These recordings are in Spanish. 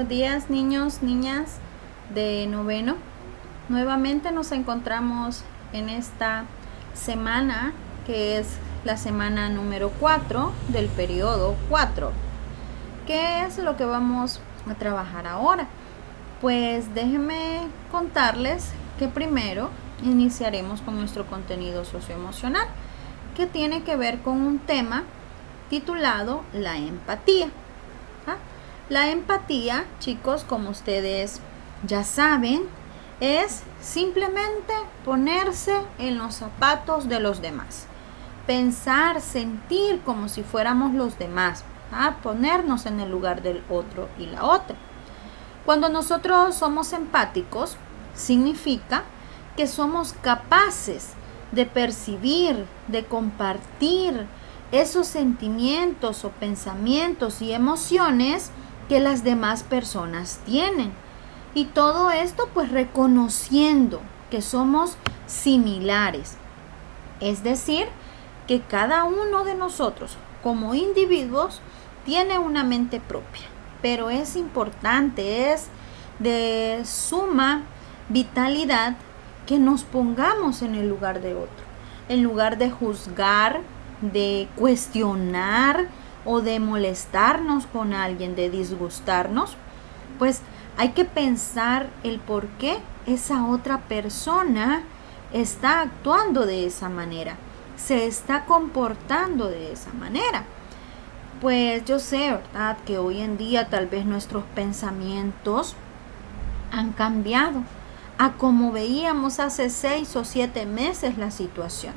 buenos días niños, niñas de noveno. Nuevamente nos encontramos en esta semana que es la semana número 4 del periodo 4. ¿Qué es lo que vamos a trabajar ahora? Pues déjenme contarles que primero iniciaremos con nuestro contenido socioemocional, que tiene que ver con un tema titulado la empatía. La empatía, chicos, como ustedes ya saben, es simplemente ponerse en los zapatos de los demás. Pensar, sentir como si fuéramos los demás, ponernos en el lugar del otro y la otra. Cuando nosotros somos empáticos, significa que somos capaces de percibir, de compartir esos sentimientos o pensamientos y emociones que las demás personas tienen. Y todo esto pues reconociendo que somos similares. Es decir, que cada uno de nosotros como individuos tiene una mente propia. Pero es importante, es de suma vitalidad que nos pongamos en el lugar de otro. En lugar de juzgar, de cuestionar o de molestarnos con alguien, de disgustarnos, pues hay que pensar el por qué esa otra persona está actuando de esa manera, se está comportando de esa manera. Pues yo sé, ¿verdad?, que hoy en día tal vez nuestros pensamientos han cambiado a como veíamos hace 6 o 7 meses la situación.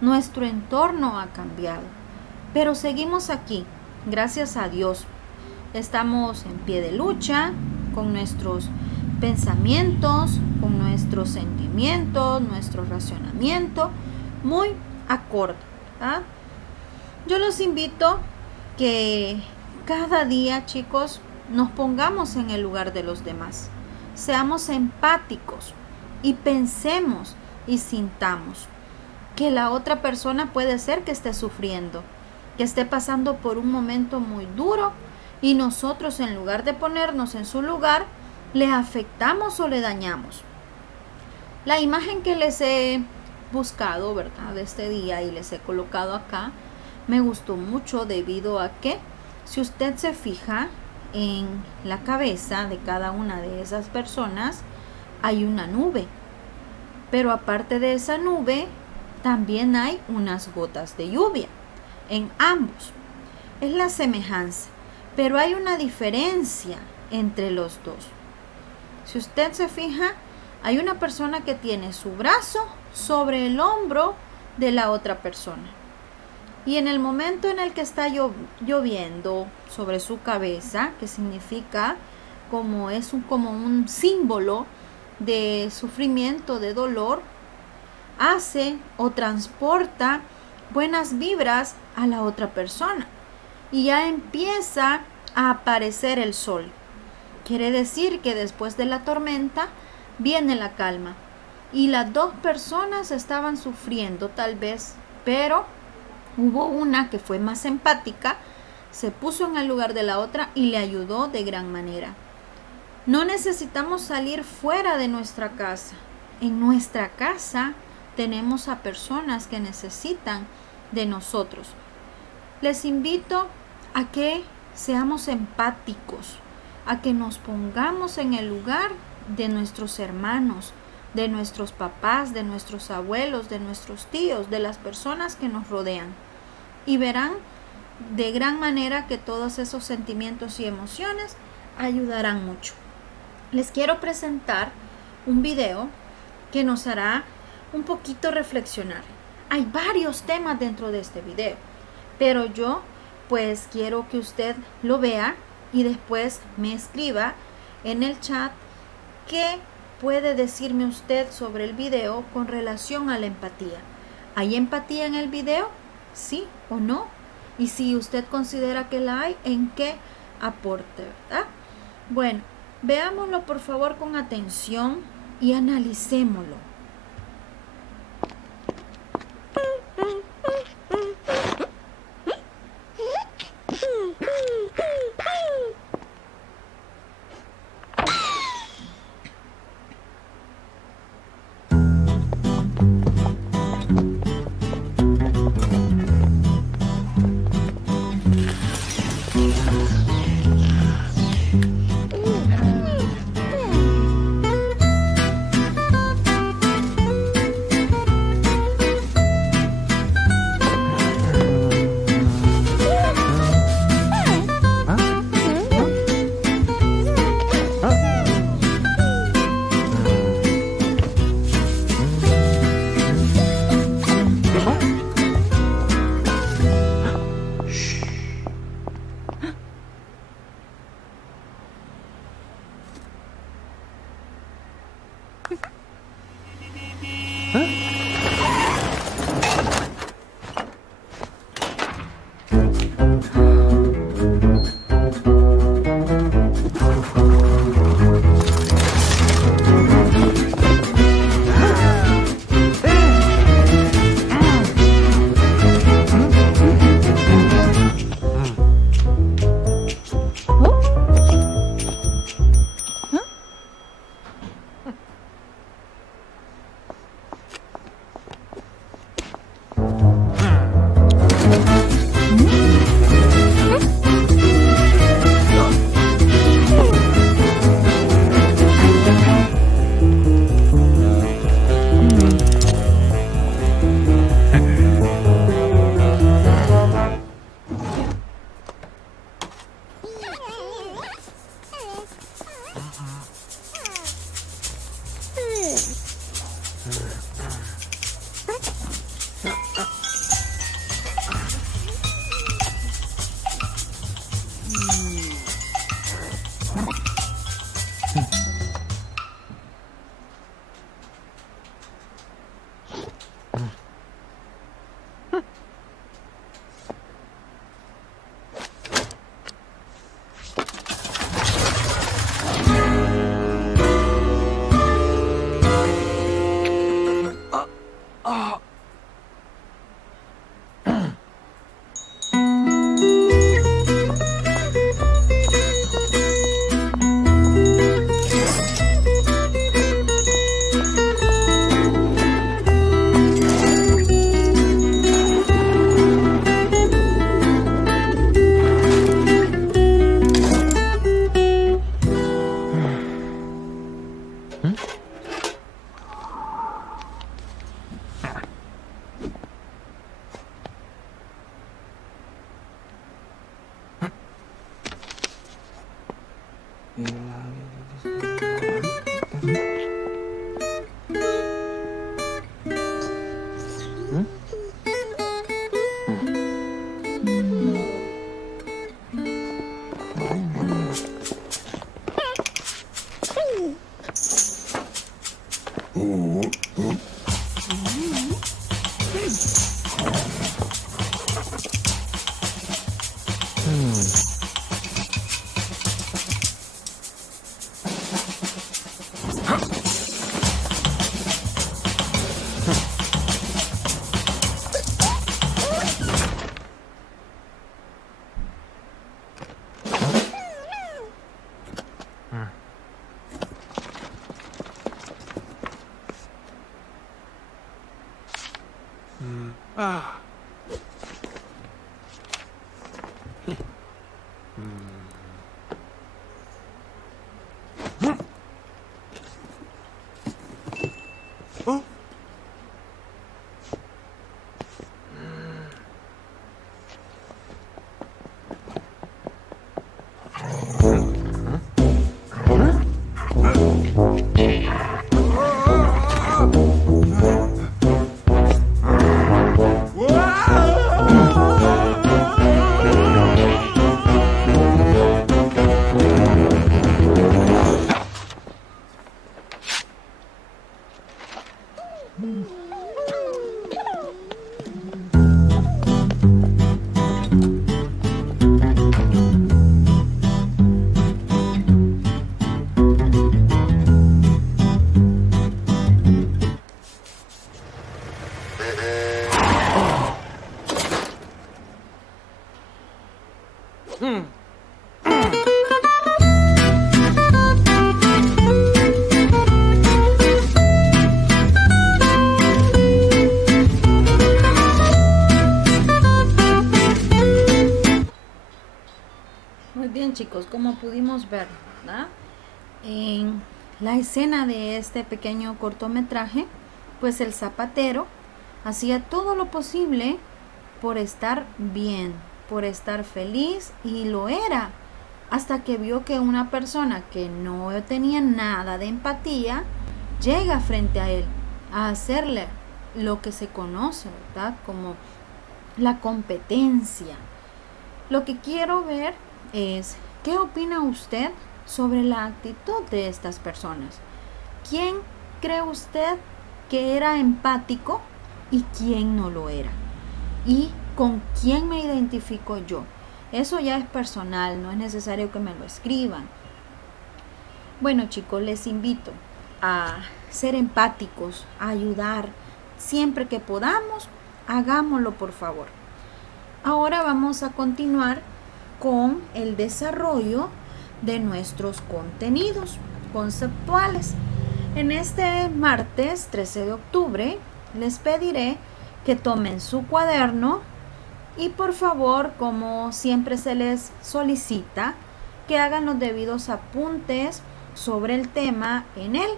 Nuestro entorno ha cambiado, pero seguimos aquí, gracias a Dios. Estamos en pie de lucha con nuestros pensamientos, con nuestros sentimientos, nuestro racionamiento, muy acorde, ¿verdad? Yo los invito que cada día, chicos, nos pongamos en el lugar de los demás. Seamos empáticos y pensemos y sintamos que la otra persona puede ser que esté sufriendo, que esté pasando por un momento muy duro y nosotros, en lugar de ponernos en su lugar, le afectamos o le dañamos. La imagen que les he buscado, ¿verdad?, de este día y les he colocado acá, me gustó mucho debido a que si usted se fija en la cabeza de cada una de esas personas hay una nube, pero aparte de esa nube también hay unas gotas de lluvia en ambos. Es la semejanza, pero hay una diferencia entre los dos. Si usted se fija, hay una persona que tiene su brazo sobre el hombro de la otra persona. Y en el momento en el que está lloviendo sobre su cabeza, que significa como un símbolo de sufrimiento, de dolor, hace o transporta buenas vibras a la otra persona. Y ya empieza a aparecer el sol. Quiere decir que después de la tormenta viene la calma. Y las dos personas estaban sufriendo tal vez, pero hubo una que fue más empática, se puso en el lugar de la otra y le ayudó de gran manera. No necesitamos salir fuera de nuestra casa. En nuestra casa tenemos a personas que necesitan de nosotros. Les invito a que seamos empáticos, a que nos pongamos en el lugar de nuestros hermanos, de nuestros papás, de nuestros abuelos, de nuestros tíos, de las personas que nos rodean. Y verán de gran manera que todos esos sentimientos y emociones ayudarán mucho. Les quiero presentar un video que nos hará un poquito reflexionar. Hay varios temas dentro de este video, pero yo pues quiero que usted lo vea y después me escriba en el chat qué puede decirme usted sobre el video con relación a la empatía. ¿Hay empatía en el video? ¿Sí o no? Y si usted considera que la hay, ¿en qué aporte, verdad? Bueno, veámoslo por favor con atención y analicémoslo. Muy bien, chicos, como pudimos ver, ¿verdad? En la escena de este pequeño cortometraje, pues el zapatero hacía todo lo posible por estar bien, por estar feliz, y lo era, hasta que vio que una persona que no tenía nada de empatía llega frente a él a hacerle lo que se conoce, ¿verdad?, como la competencia. Lo que quiero ver es, ¿qué opina usted sobre la actitud de estas personas? ¿Quién cree usted que era empático y quién no lo era? ¿Y con quién me identifico yo? Eso ya es personal, no es necesario que me lo escriban. Bueno, chicos, les invito a ser empáticos, a ayudar. Siempre que podamos, hagámoslo, por favor. Ahora vamos a continuar con el desarrollo de nuestros contenidos conceptuales. En este martes 13 de octubre les pediré que tomen su cuaderno y, por favor, como siempre se les solicita, que hagan los debidos apuntes sobre el tema en él.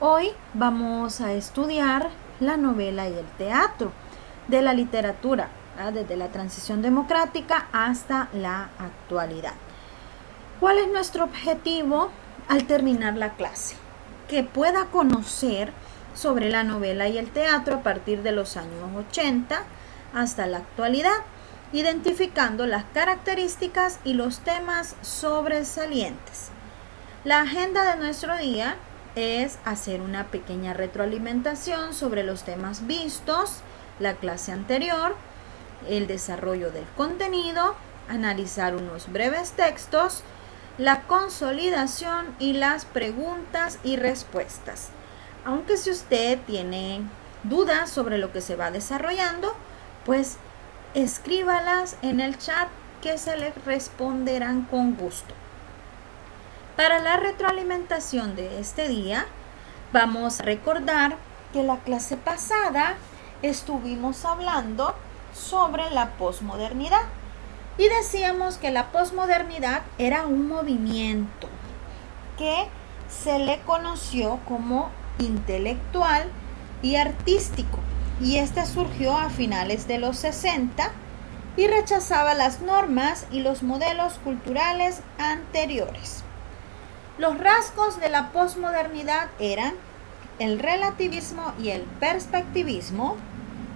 Hoy vamos a estudiar la novela y el teatro de la literatura, desde la transición democrática hasta la actualidad. ¿Cuál es nuestro objetivo al terminar la clase? Que pueda conocer sobre la novela y el teatro a partir de los años 80 hasta la actualidad, identificando las características y los temas sobresalientes. La agenda de nuestro día es hacer una pequeña retroalimentación sobre los temas vistos la clase anterior, el desarrollo del contenido, analizar unos breves textos, la consolidación y las preguntas y respuestas. Aunque si usted tiene dudas sobre lo que se va desarrollando, pues escríbalas en el chat que se les responderán con gusto. Para la retroalimentación de este día, vamos a recordar que la clase pasada estuvimos hablando sobre la posmodernidad y decíamos que la posmodernidad era un movimiento que se le conoció como intelectual y artístico, y este surgió a finales de los 60 y rechazaba las normas y los modelos culturales anteriores. Los rasgos de la posmodernidad eran el relativismo y el perspectivismo,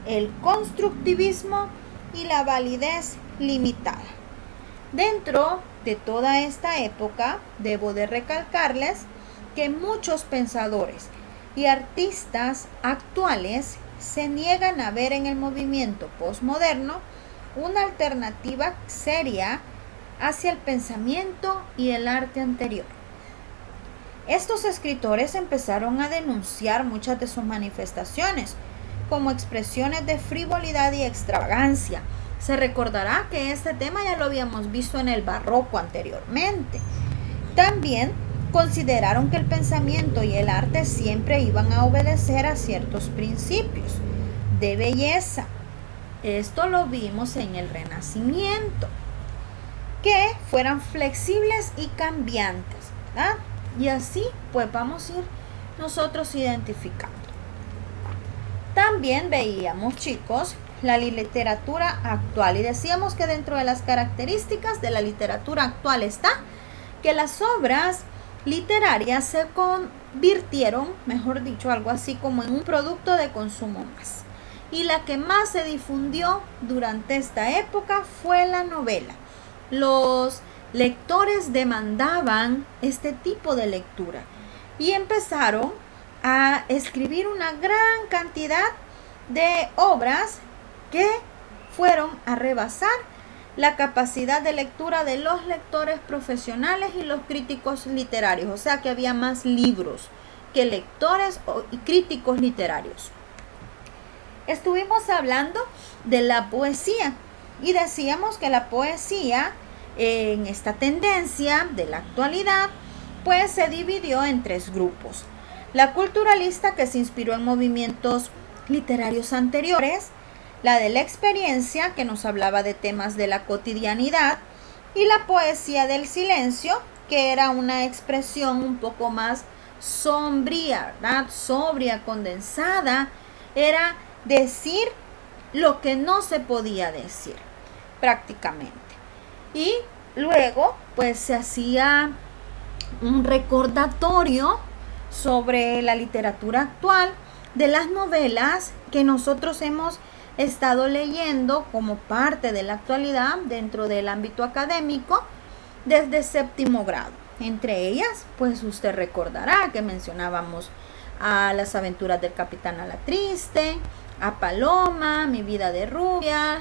el constructivismo y la validez limitada. Dentro de toda esta época, debo de recalcarles que muchos pensadores y artistas actuales se niegan a ver en el movimiento posmoderno una alternativa seria hacia el pensamiento y el arte anterior. Estos escritores empezaron a denunciar muchas de sus manifestaciones como expresiones de frivolidad y extravagancia. Se recordará que este tema ya lo habíamos visto en el barroco anteriormente. También consideraron que el pensamiento y el arte siempre iban a obedecer a ciertos principios de belleza. Esto lo vimos en el Renacimiento, que fueran flexibles y cambiantes, ¿verdad? Y así pues vamos a ir nosotros identificando. También veíamos, chicos, la literatura actual y decíamos que dentro de las características de la literatura actual está que las obras literarias se convirtieron, mejor dicho, algo así como en un producto de consumo más. Y la que más se difundió durante esta época fue la novela. Los lectores demandaban este tipo de lectura y empezaron a escribir una gran cantidad de obras que fueron a rebasar la capacidad de lectura de los lectores profesionales y los críticos literarios. O sea que había más libros que lectores y críticos literarios. Estuvimos hablando de la poesía y decíamos que la poesía en esta tendencia de la actualidad pues se dividió en tres grupos. La culturalista, que se inspiró en movimientos literarios anteriores, la de la experiencia, que nos hablaba de temas de la cotidianidad, y la poesía del silencio, que era una expresión un poco más sombría, ¿verdad? Sobria, condensada, era decir lo que no se podía decir prácticamente. Y luego pues se hacía un recordatorio sobre la literatura actual de las novelas que nosotros hemos estado leyendo como parte de la actualidad dentro del ámbito académico desde séptimo grado. Entre ellas, pues usted recordará que mencionábamos a Las aventuras del Capitán Alatriste, a Paloma, Mi vida de rubia,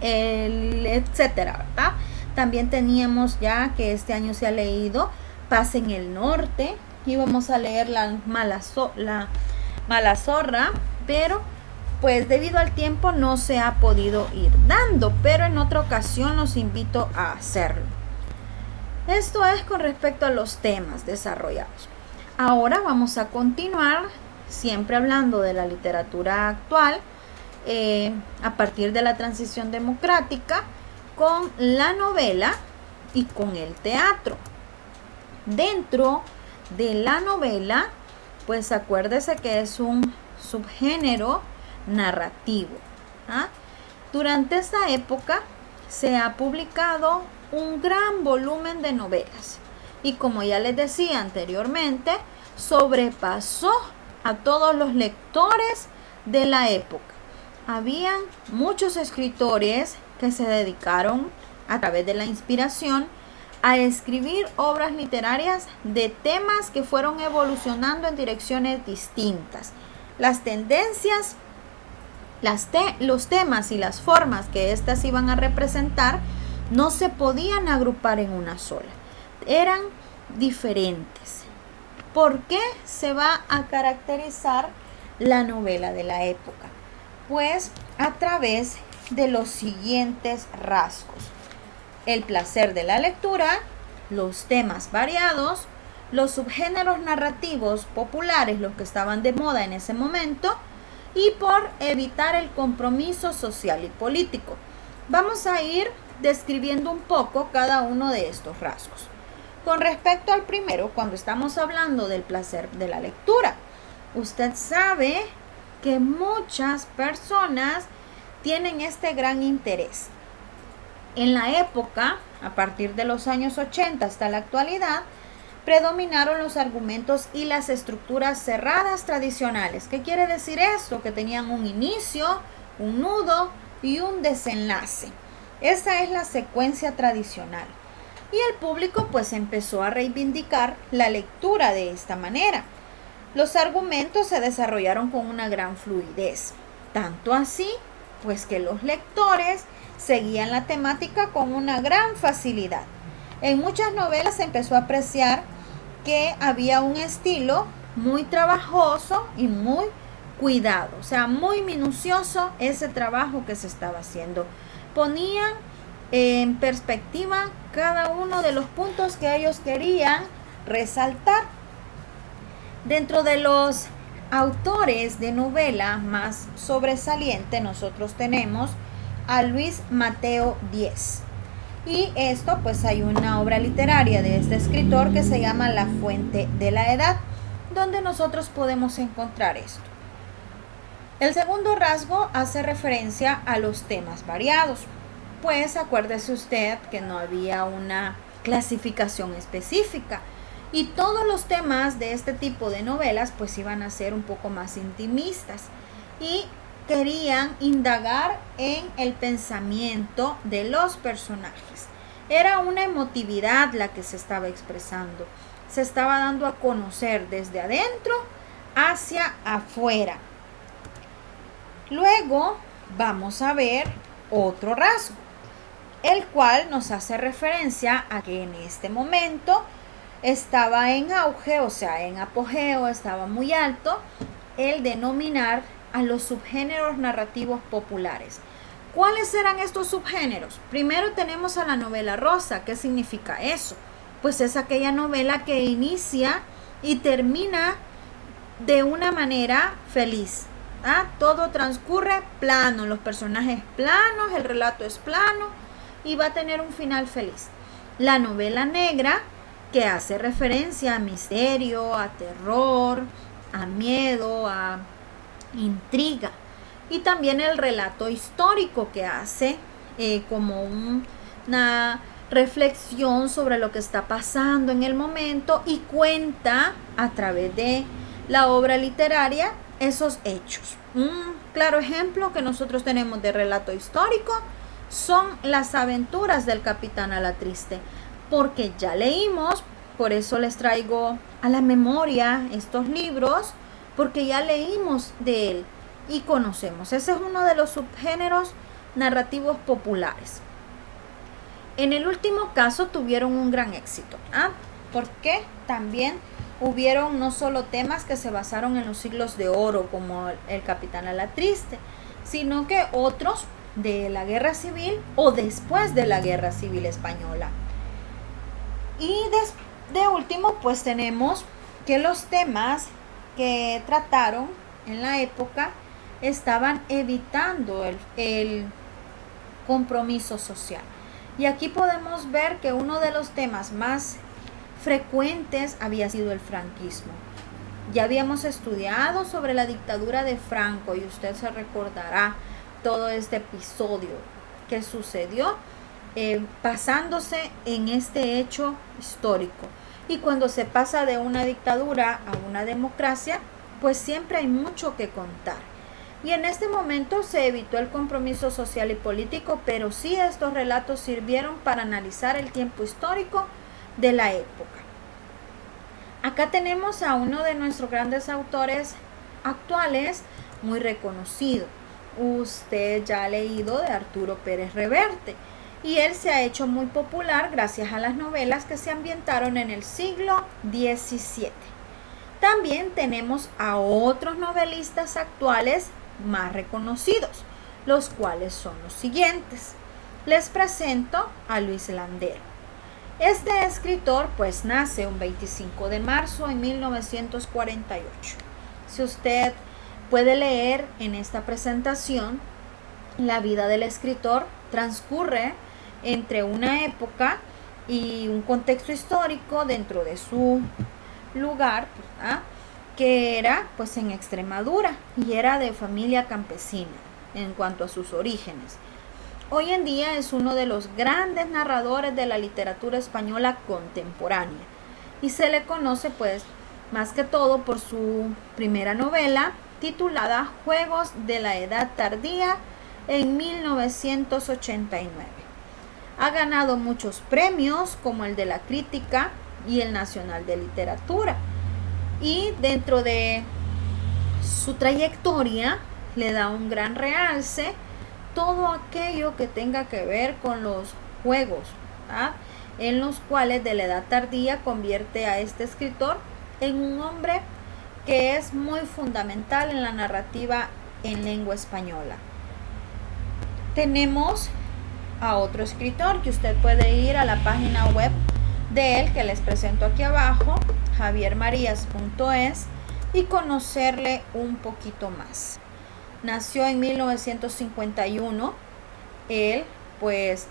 etcétera, ¿verdad? También teníamos ya que este año se ha leído Paz en el Norte, íbamos a leer la mala zorra, pero pues debido al tiempo no se ha podido ir dando, pero en otra ocasión los invito a hacerlo. Esto es con respecto a los temas desarrollados. Ahora vamos a continuar siempre hablando de la literatura actual a partir de la transición democrática con la novela y con el teatro. Dentro de la novela, pues acuérdese que es un subgénero narrativo. Durante esta época se ha publicado un gran volumen de novelas y, como ya les decía anteriormente, sobrepasó a todos los lectores de la época. Habían muchos escritores que se dedicaron a través de la inspiración a escribir obras literarias de temas que fueron evolucionando en direcciones distintas. Las tendencias, los temas y las formas que éstas iban a representar no se podían agrupar en una sola. Eran diferentes. ¿Por qué se va a caracterizar la novela de la época? Pues a través de los siguientes rasgos: el placer de la lectura, los temas variados, los subgéneros narrativos populares, los que estaban de moda en ese momento, y por evitar el compromiso social y político. Vamos a ir describiendo un poco cada uno de estos rasgos. Con respecto al primero, cuando estamos hablando del placer de la lectura, usted sabe que muchas personas tienen este gran interés. En la época, a partir de los años 80 hasta la actualidad, predominaron los argumentos y las estructuras cerradas tradicionales. ¿Qué quiere decir esto? Que tenían un inicio, un nudo y un desenlace. Esa es la secuencia tradicional. Y el público pues empezó a reivindicar la lectura de esta manera. Los argumentos se desarrollaron con una gran fluidez. Tanto así, pues que los lectores seguían la temática con una gran facilidad. En muchas novelas se empezó a apreciar que había un estilo muy trabajoso y muy cuidado, o sea, muy minucioso ese trabajo que se estaba haciendo. Ponían en perspectiva cada uno de los puntos que ellos querían resaltar. Dentro de los autores de novela más sobresaliente nosotros tenemos a Luis Mateo Díez. Y esto, pues hay una obra literaria de este escritor que se llama La Fuente de la Edad, donde nosotros podemos encontrar esto. El segundo rasgo hace referencia a los temas variados. Pues acuérdese usted que no había una clasificación específica y todos los temas de este tipo de novelas pues iban a ser un poco más intimistas y querían indagar en el pensamiento de los personajes. Era una emotividad la que se estaba expresando. Se estaba dando a conocer desde adentro hacia afuera. Luego vamos a ver otro rasgo, el cual nos hace referencia a que en este momento estaba en auge, o sea, en apogeo, estaba muy alto, el denominar a los subgéneros narrativos populares. ¿Cuáles eran estos subgéneros? Primero tenemos a la novela rosa. ¿Qué significa eso? Pues es aquella novela que inicia y termina de una manera feliz. Todo transcurre plano, los personajes planos, el relato es plano y va a tener un final feliz. La novela negra, que hace referencia a misterio, a terror, a miedo, a intriga. Y también el relato histórico, que hace como una reflexión sobre lo que está pasando en el momento y cuenta a través de la obra literaria esos hechos. Un claro ejemplo que nosotros tenemos de relato histórico son las aventuras del Capitán Alatriste, porque ya leímos, por eso les traigo a la memoria estos libros, porque ya leímos de él y conocemos. Ese es uno de los subgéneros narrativos populares. En el último caso tuvieron un gran éxito, porque también hubieron no solo temas que se basaron en los siglos de oro como el Capitán Alatriste, sino que otros de la Guerra Civil o después de la Guerra Civil Española. Y de último, pues tenemos que los temas que trataron en la época estaban evitando el compromiso social. Y aquí podemos ver que uno de los temas más frecuentes había sido el franquismo. Ya habíamos estudiado sobre la dictadura de Franco y usted se recordará todo este episodio que sucedió basándose en este hecho histórico. Y cuando se pasa de una dictadura a una democracia, pues siempre hay mucho que contar. Y en este momento se evitó el compromiso social y político, pero sí estos relatos sirvieron para analizar el tiempo histórico de la época. Acá tenemos a uno de nuestros grandes autores actuales, muy reconocido. Usted ya ha leído de Arturo Pérez Reverte y él se ha hecho muy popular gracias a las novelas que se ambientaron en el siglo XVII. También tenemos a otros novelistas actuales más reconocidos, los cuales son los siguientes. Les presento a Luis Landero. Este escritor pues nace un 25 de marzo en 1948. Si usted puede leer en esta presentación, la vida del escritor transcurre entre una época y un contexto histórico dentro de su lugar, que era pues en Extremadura y era de familia campesina. en cuanto a sus orígenes. Hoy en día es uno de los grandes narradores de la literatura española contemporánea y se le conoce pues más que todo por su primera novela titulada Juegos de la Edad Tardía en 1989. Ha ganado muchos premios como el de la Crítica y el Nacional de Literatura, y dentro de su trayectoria le da un gran realce todo aquello que tenga que ver con los juegos, ¿verdad?, en los cuales de la edad tardía convierte a este escritor en un hombre que es muy fundamental en la narrativa en lengua española. Tenemos a otro escritor que usted puede ir a la página web de él que les presento aquí abajo, javiermarías.es, y conocerle un poquito más. Nació en 1951. Él pues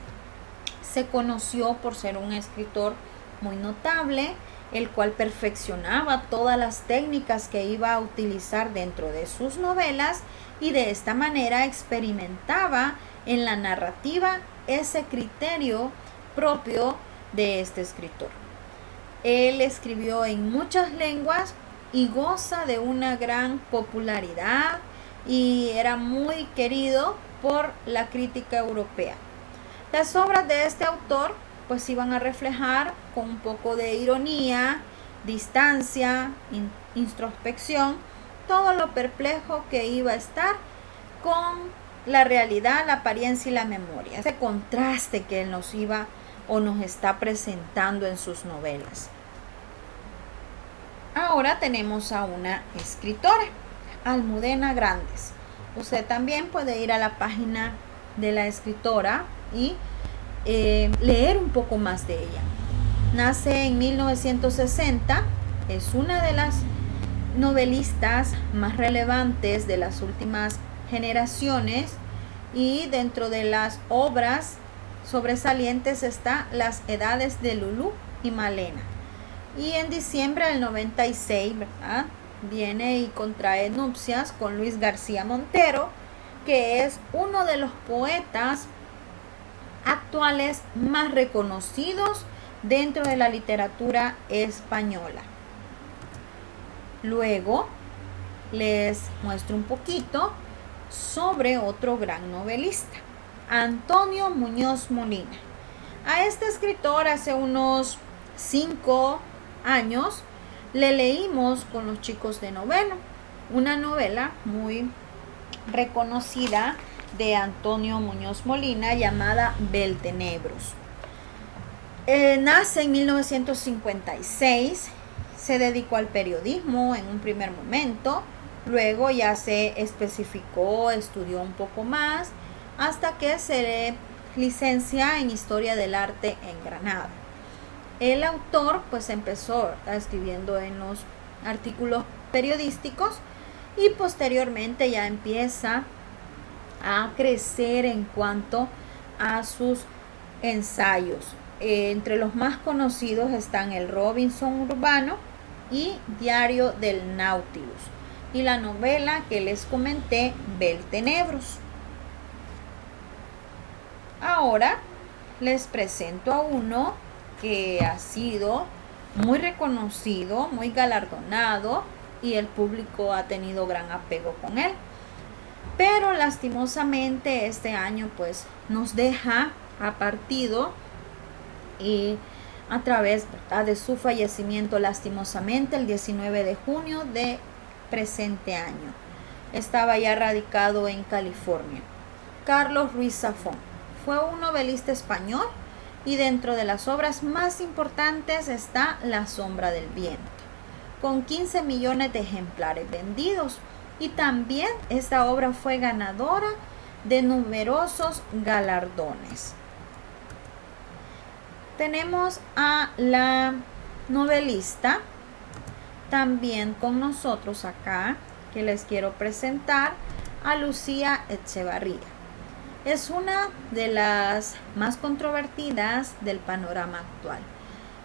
se conoció por ser un escritor muy notable, el cual perfeccionaba todas las técnicas que iba a utilizar dentro de sus novelas, y de esta manera experimentaba en la narrativa ese criterio propio de este escritor. Él escribió en muchas lenguas y goza de una gran popularidad y era muy querido por la crítica europea. Las obras de este autor pues iban a reflejar con un poco de ironía, distancia, introspección, todo lo perplejo que iba a estar con la realidad, la apariencia y la memoria. Ese contraste que él nos iba o nos está presentando en sus novelas. Ahora tenemos a una escritora, Almudena Grandes. Usted también puede ir a la página de la escritora y leer un poco más de ella. Nace en 1960, es una de las novelistas más relevantes de las últimas generaciones, y dentro de las obras sobresalientes está Las Edades de Lulú y Malena. Y en diciembre del 96, ¿verdad?, viene y contrae nupcias con Luis García Montero, que es uno de los poetas actuales más reconocidos dentro de la literatura española. Luego les muestro un poquito sobre otro gran novelista, Antonio Muñoz Molina. A este escritor hace unos 5 años le leímos con los chicos de noveno, una novela muy reconocida de Antonio Muñoz Molina llamada Beltenebros. Nace en 1956, se dedicó al periodismo en un primer momento, luego ya se especificó, estudió un poco más, hasta que se licencia en Historia del Arte en Granada. El autor pues empezó escribiendo en los artículos periodísticos y posteriormente ya empieza a crecer en cuanto a sus ensayos. Entre los más conocidos están El Robinson Urbano y Diario del Nautilus, y la novela que les comenté, Beltenebros. Ahora les presento a uno que ha sido muy reconocido, muy galardonado, y el público ha tenido gran apego con él. Pero lastimosamente este año pues nos deja a partido, y a través, ¿verdad?, de su fallecimiento lastimosamente el 19 de junio de presente año. Estaba ya radicado en California. Carlos Ruiz Zafón fue un novelista español, y dentro de las obras más importantes está La Sombra del Viento, con 15 millones de ejemplares vendidos, y también esta obra fue ganadora de numerosos galardones. Tenemos a la novelista también con nosotros acá, que les quiero presentar, a Lucía Echevarría. Es una de las más controvertidas del panorama actual.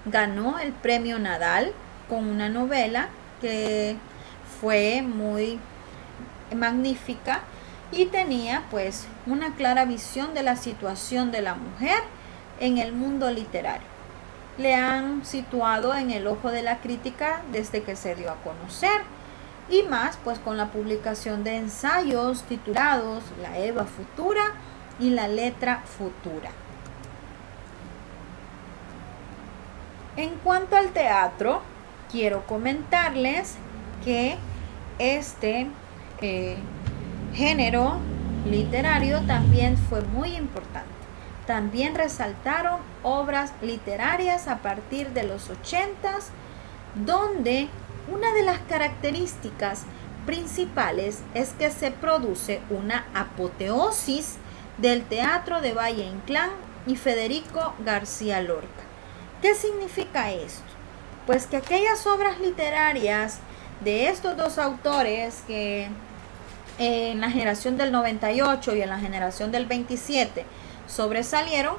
Ganó el premio Nadal con una novela que fue muy magnífica, y tenía pues una clara visión de la situación de la mujer en el mundo literario. Le han situado en el ojo de la crítica desde que se dio a conocer, y más pues con la publicación de ensayos titulados La Eva Futura y La Letra Futura. En cuanto al teatro, quiero comentarles que este género literario también fue muy importante. También resaltaron obras literarias a partir de los 80s, donde una de las características principales es que se produce una apoteosis del teatro de Valle Inclán y Federico García Lorca. ¿Qué significa esto? Pues que aquellas obras literarias de estos dos autores que en la generación del 98 y en la generación del 27 sobresalieron,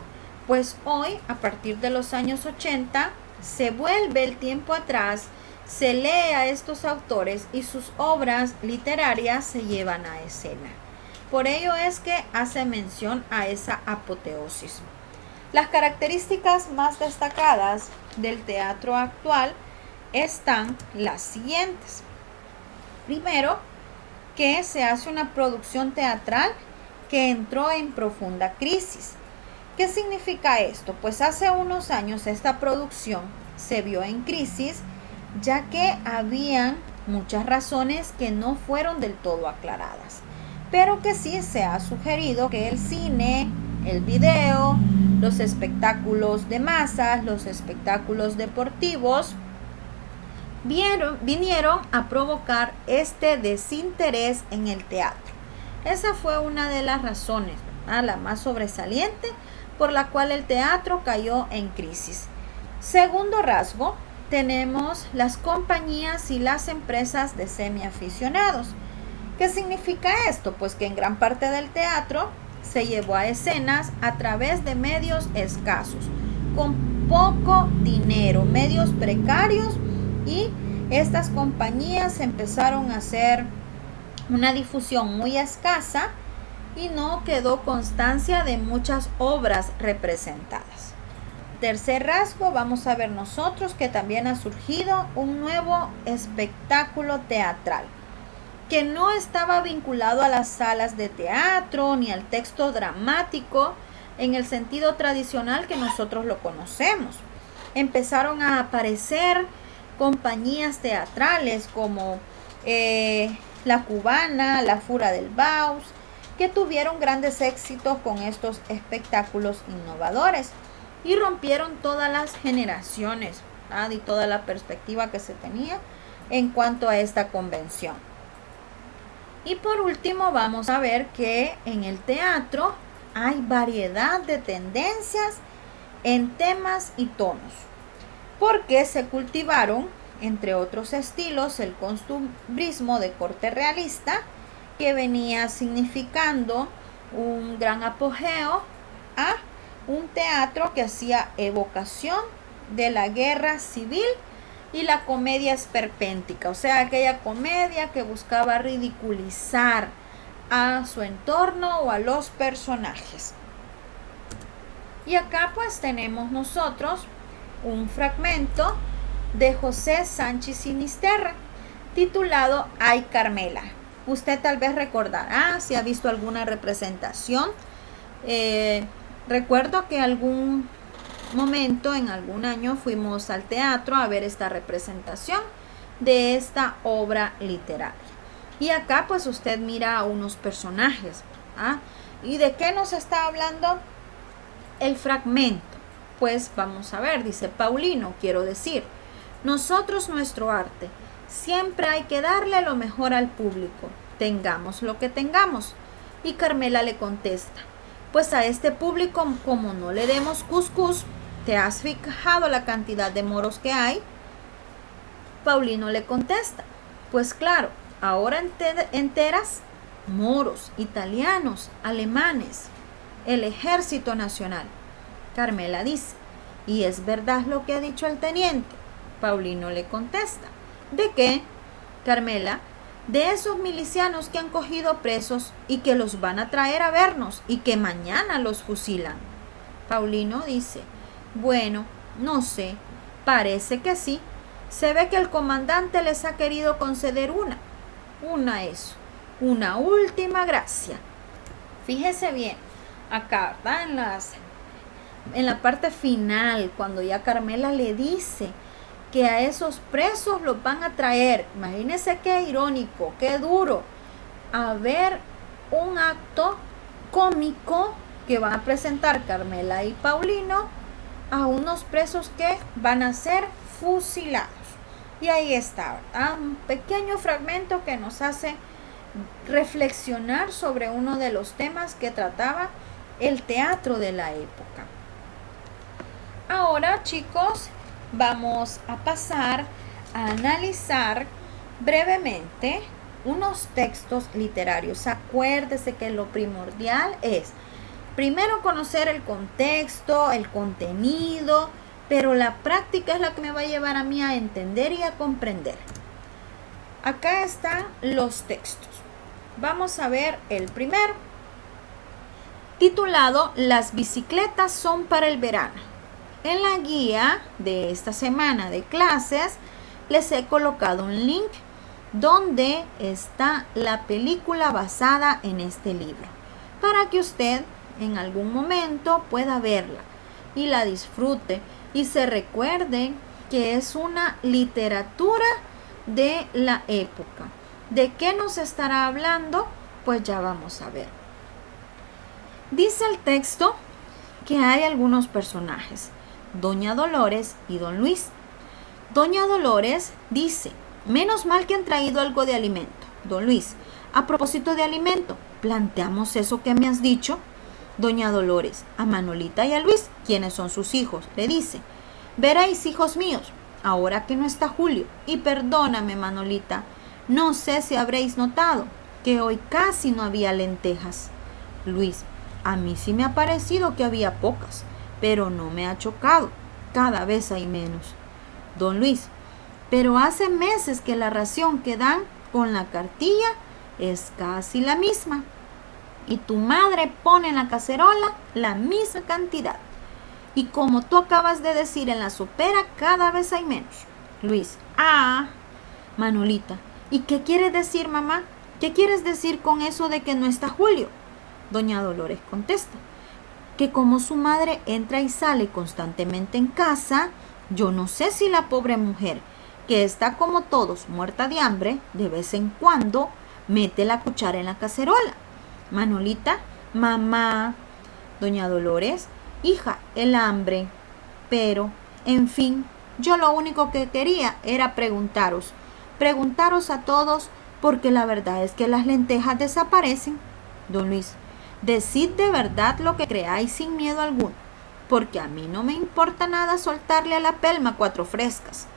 pues hoy, a partir de los años 80, se vuelve el tiempo atrás, se lee a estos autores y sus obras literarias se llevan a escena. Por ello es que hace mención a esa apoteosis. Las características más destacadas del teatro actual están las siguientes. Primero, que se hace una producción teatral que entró en profunda crisis. ¿Qué significa esto? Pues hace unos años esta producción se vio en crisis, ya que habían muchas razones que no fueron del todo aclaradas, pero que sí se ha sugerido que el cine, el video, los espectáculos de masas, los espectáculos deportivos, vinieron a provocar este desinterés en el teatro. Esa fue una de las razones, la más sobresaliente, por la cual el teatro cayó en crisis. Segundo rasgo, tenemos las compañías y las empresas de semiaficionados. ¿Qué significa esto? Pues que en gran parte del teatro se llevó a escenas a través de medios escasos, con poco dinero, medios precarios, y estas compañías empezaron a hacer una difusión muy escasa y no quedó constancia de muchas obras representadas. Tercer rasgo, vamos a ver nosotros que también ha surgido un nuevo espectáculo teatral que no estaba vinculado a las salas de teatro ni al texto dramático en el sentido tradicional que nosotros lo conocemos. Empezaron a aparecer compañías teatrales como La Cubana, La Fura del Baus, que tuvieron grandes éxitos con estos espectáculos innovadores y rompieron todas las generaciones y toda la perspectiva que se tenía en cuanto a esta convención. Y por último vamos a ver que en el teatro hay variedad de tendencias en temas y tonos, porque se cultivaron, entre otros estilos, el costumbrismo de corte realista, que venía significando un gran apogeo a un teatro que hacía evocación de la guerra civil y la comedia esperpéntica, o sea, aquella comedia que buscaba ridiculizar a su entorno o a los personajes. Y acá pues tenemos nosotros un fragmento de José Sánchez Sinisterra titulado Ay Carmela. Usted tal vez recordará si ha visto alguna representación. Recuerdo que algún momento, en algún año, fuimos al teatro a ver esta representación de esta obra literaria. Y acá pues usted mira a unos personajes. ¿Y de qué nos está hablando el fragmento? Pues vamos a ver, dice Paulino, quiero decir, nosotros nuestro arte, siempre hay que darle lo mejor al público, tengamos lo que tengamos. Y Carmela le contesta, pues a este público, como no le demos cuscús, ¿te has fijado la cantidad de moros que hay? Paulino le contesta, pues claro, ahora enteras moros, italianos, alemanes, el ejército nacional. Carmela dice, ¿y es verdad lo que ha dicho el teniente? Paulino le contesta, ¿de qué? Carmela, de esos milicianos que han cogido presos y que los van a traer a vernos y que mañana los fusilan. Paulino dice, bueno, no sé, parece que sí. Se ve que el comandante les ha querido conceder una última gracia. Fíjese bien, acá, ¿verdad? En la parte final, cuando ya Carmela le dice que a esos presos los van a traer, imagínense qué irónico, qué duro, a ver un acto cómico que van a presentar Carmela y Paulino a unos presos que van a ser fusilados. Y ahí está, ¿verdad? Un pequeño fragmento que nos hace reflexionar sobre uno de los temas que trataba el teatro de la época. Ahora, chicos, vamos a pasar a analizar brevemente unos textos literarios. Acuérdese que lo primordial es primero conocer el contexto, el contenido, pero la práctica es la que me va a llevar a mí a entender y a comprender. Acá están los textos. Vamos a ver el primero, titulado Las bicicletas son para el verano. En la guía de esta semana de clases les he colocado un link donde está la película basada en este libro, para que usted en algún momento pueda verla y la disfrute y se recuerde que es una literatura de la época. ¿De qué nos estará hablando? Pues ya vamos a ver. Dice el texto que hay algunos personajes, Doña Dolores y Don Luis. Doña Dolores dice, menos mal que han traído algo de alimento. Don Luis, a propósito de alimento, ¿planteamos eso que me has dicho? Doña Dolores, a Manolita y a Luis, quienes son sus hijos, le dice, veréis, hijos míos, ahora que no está Julio, y perdóname, Manolita, no sé si habréis notado que hoy casi no había lentejas. Luis, a mí sí me ha parecido que había pocas, pero no me ha chocado, cada vez hay menos. Don Luis, pero hace meses que la ración que dan con la cartilla es casi la misma. Y tu madre pone en la cacerola la misma cantidad. Y como tú acabas de decir, en la sopera cada vez hay menos. Luis, Manolita, ¿y qué quiere decir, mamá? ¿Qué quieres decir con eso de que no está Julio? Doña Dolores contesta, que como su madre entra y sale constantemente en casa, yo no sé si la pobre mujer, que está como todos muerta de hambre, de vez en cuando mete la cuchara en la cacerola. Manolita, mamá. Doña Dolores, hija, el hambre. Pero, en fin, yo lo único que quería era preguntaros a todos, porque la verdad es que las lentejas desaparecen. Don Luis, decid de verdad lo que creáis sin miedo alguno, porque a mí no me importa nada soltarle a la pelma 4 frescas.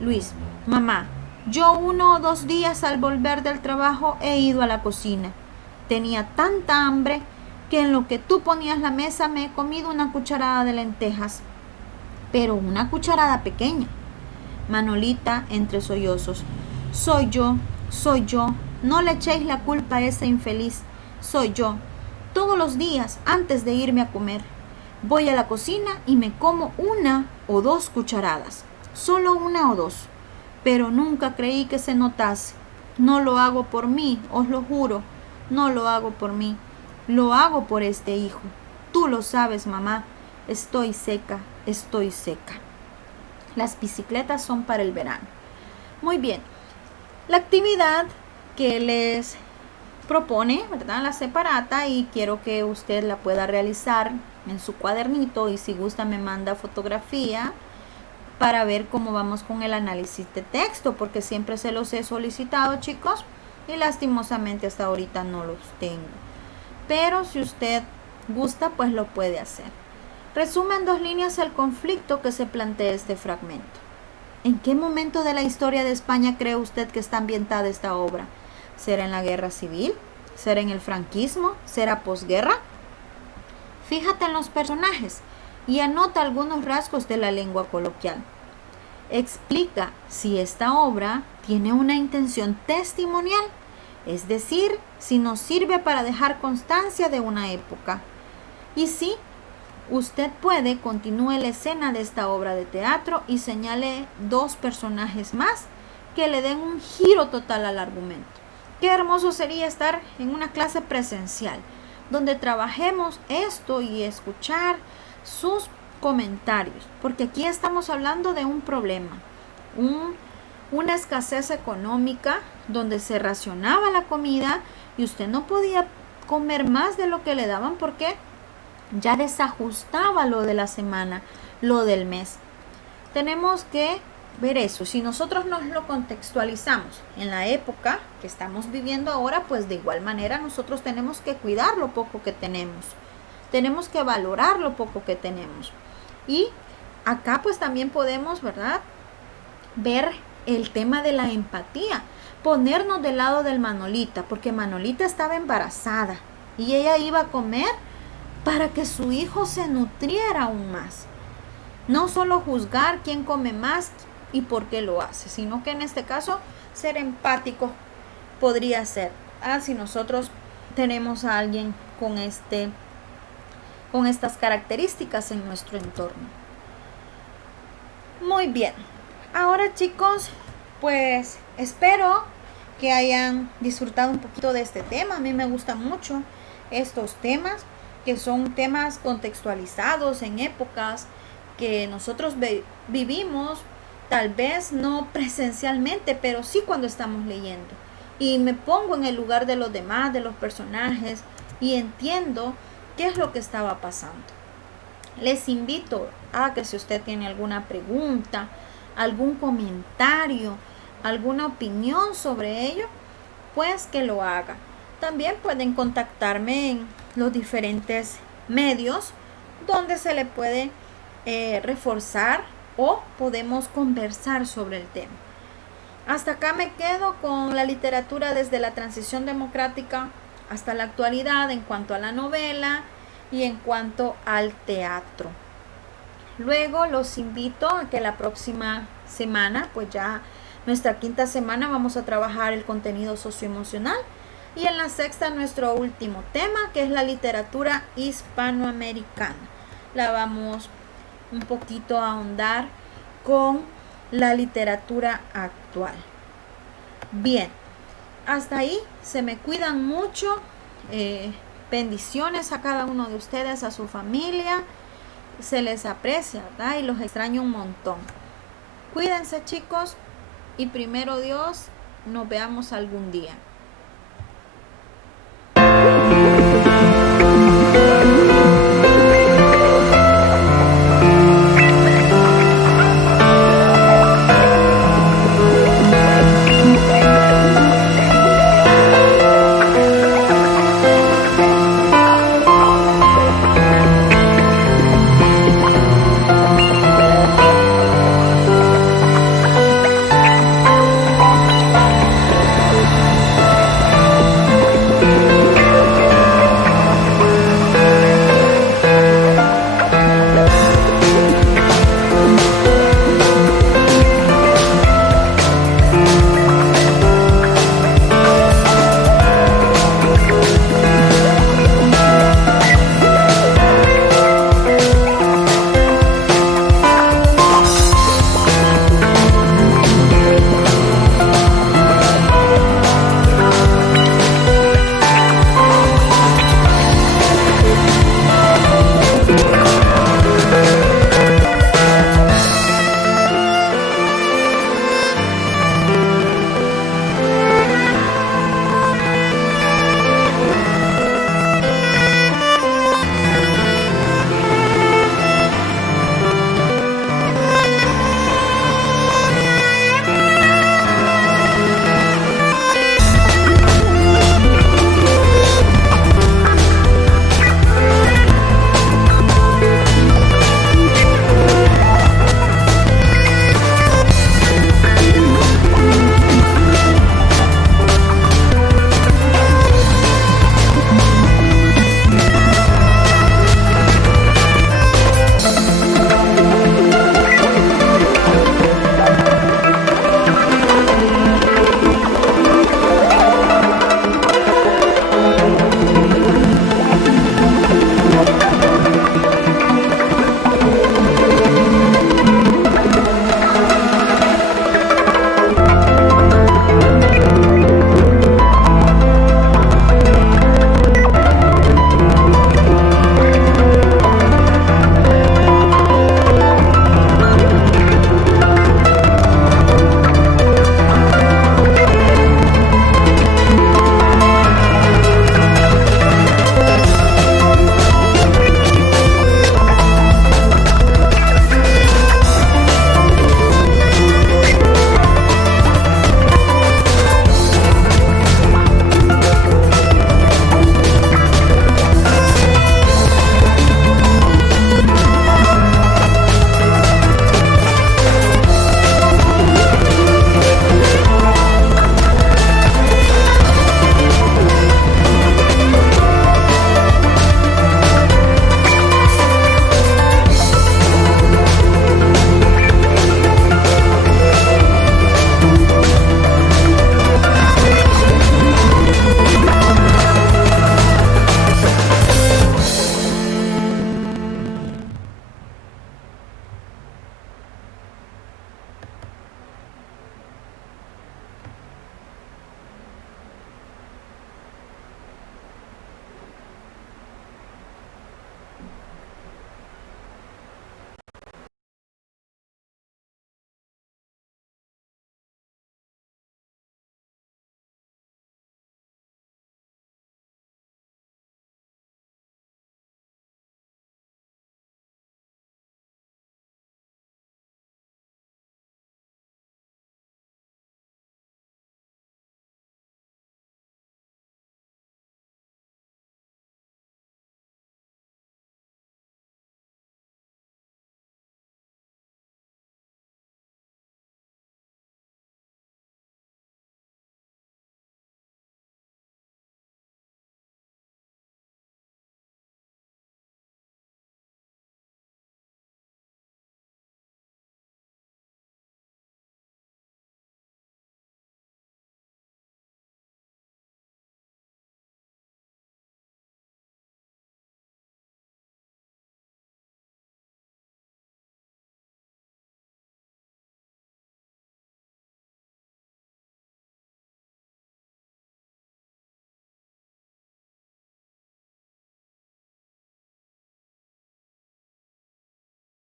Luis, mamá, yo 1 o 2 días al volver del trabajo he ido a la cocina. Tenía tanta hambre que en lo que tú ponías la mesa me he comido una cucharada de lentejas, pero una cucharada pequeña. Manolita, entre sollozos, soy yo, no le echéis la culpa a esa infeliz, soy yo. Todos los días, antes de irme a comer, voy a la cocina y me como 1 o 2 cucharadas, solo 1 o 2, pero nunca creí que se notase. No lo hago por mí, os lo juro, no lo hago por mí, lo hago por este hijo. Tú lo sabes, mamá, estoy seca. Las bicicletas son para el verano. Muy bien, la actividad que les propone, ¿verdad?, la separata, y quiero que usted la pueda realizar en su cuadernito, y si gusta me manda fotografía para ver cómo vamos con el análisis de texto, porque siempre se los he solicitado, chicos, y lastimosamente hasta ahorita no los tengo. Pero si usted gusta, pues lo puede hacer. Resume en 2 líneas el conflicto que se plantea este fragmento. ¿En qué momento de la historia de España cree usted que está ambientada esta obra? ¿Será en la guerra civil? ¿Será en el franquismo? ¿Será posguerra? Fíjate en los personajes y anota algunos rasgos de la lengua coloquial. explica si esta obra tiene una intención testimonial, es decir, si nos sirve para dejar constancia de una época. Y si usted puede, continúe la escena de esta obra de teatro y señale 2 personajes más que le den un giro total al argumento. Qué hermoso sería estar en una clase presencial, donde trabajemos esto y escuchar sus comentarios, porque aquí estamos hablando de un problema, una escasez económica donde se racionaba la comida y usted no podía comer más de lo que le daban porque ya desajustaba lo de la semana, lo del mes. Tenemos que ver eso. Si nosotros nos lo contextualizamos en la época que estamos viviendo ahora, pues de igual manera nosotros tenemos que cuidar lo poco que tenemos. Tenemos que valorar lo poco que tenemos. Y acá pues también podemos, ¿verdad?, ver el tema de la empatía. Ponernos del lado del Manolita, porque Manolita estaba embarazada y ella iba a comer para que su hijo se nutriera aún más. No solo juzgar quién come más y por qué lo hace, sino que en este caso ser empático podría ser. Si nosotros tenemos a alguien con estas características en nuestro entorno. Muy bien. Ahora, chicos, pues espero que hayan disfrutado un poquito de este tema. A mí me gustan mucho estos temas, que son temas contextualizados en épocas que nosotros vivimos, tal vez no presencialmente, pero sí cuando estamos leyendo. Y me pongo en el lugar de los demás, de los personajes, y entiendo qué es lo que estaba pasando. Les invito a que si usted tiene alguna pregunta, algún comentario, alguna opinión sobre ello, pues que lo haga. También pueden contactarme en los diferentes medios donde se le puede reforzar o podemos conversar sobre el tema. Hasta acá me quedo con la literatura desde la transición democrática hasta la actualidad en cuanto a la novela y en cuanto al teatro. Luego los invito a que la próxima semana, pues ya nuestra 5ª semana, vamos a trabajar el contenido socioemocional y en la 6ª nuestro último tema, que es la literatura hispanoamericana. La vamos un poquito a ahondar con la literatura actual. Bien, hasta ahí, se me cuidan mucho. Bendiciones a cada uno de ustedes, a su familia. Se les aprecia, ¿verdad? Y los extraño un montón. Cuídense, chicos, y primero Dios, nos veamos algún día.